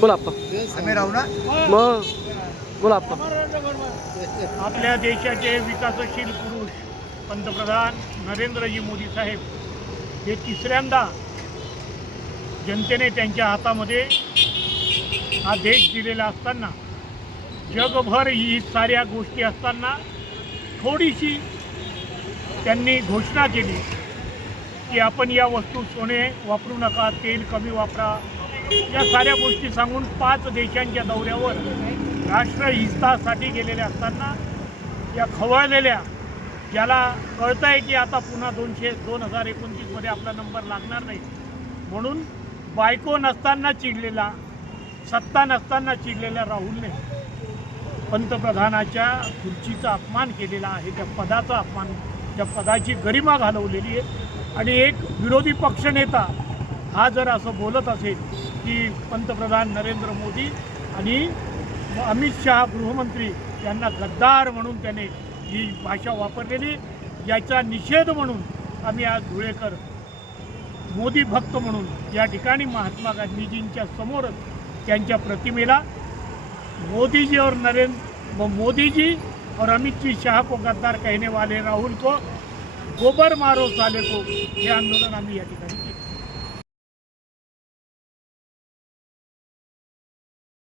बोला आप्पा. आम्ही राहू ना. मग बोला आप्पा. आपल्या देशाचे विकासशील पुरुष पंतप्रधान नरेंद्रजी मोदी साहेब हे तिसऱ्यांदा जनतेने त्यांच्या हातामध्ये हा देश दिलेला असताना, जगभर ही साऱ्या गोष्टी असताना थोडीशी त्यांनी घोषणा केली की आपण या वस्तू सोने वापरू नका, तेल कमी वापरा, या साऱ्या गोष्टी सांगून 5 देशांच्या दौऱ्यावर राष्ट्रहितासाठी गेलेले असताना या खवळलेल्या, ज्याला कळतं आहे की आता पुन्हा 2029मध्ये आपला नंबर लागणार नाही म्हणून बायको नसताना चिडलेला, सत्ता नसताना चिडलेल्या राहुलने पंतप्रधानाच्या खुर्चीचा अपमान केलेला आहे, त्या पदाचा अपमान, त्या पदाची गरिमा घालवलेली आहे. आणि एक विरोधी पक्षनेता हा जर असं बोलत असेल की पंतप्रधान नरेंद्र मोदी आणि अमित शहा गृहमंत्री यांना गद्दार म्हणून त्याने ही भाषा वापरलेली, याचा निषेध म्हणून आम्ही आज धुळेकर मोदी भक्त म्हणून या ठिकाणी महात्मा गांधीजींच्या समोरच त्यांच्या प्रतिमेला मोदी जी और अमित जी शाह को गद्दार कहने वाले राहुल को गोबर मारो साले को, हे आंदोलन आम्ही या ठिकाणी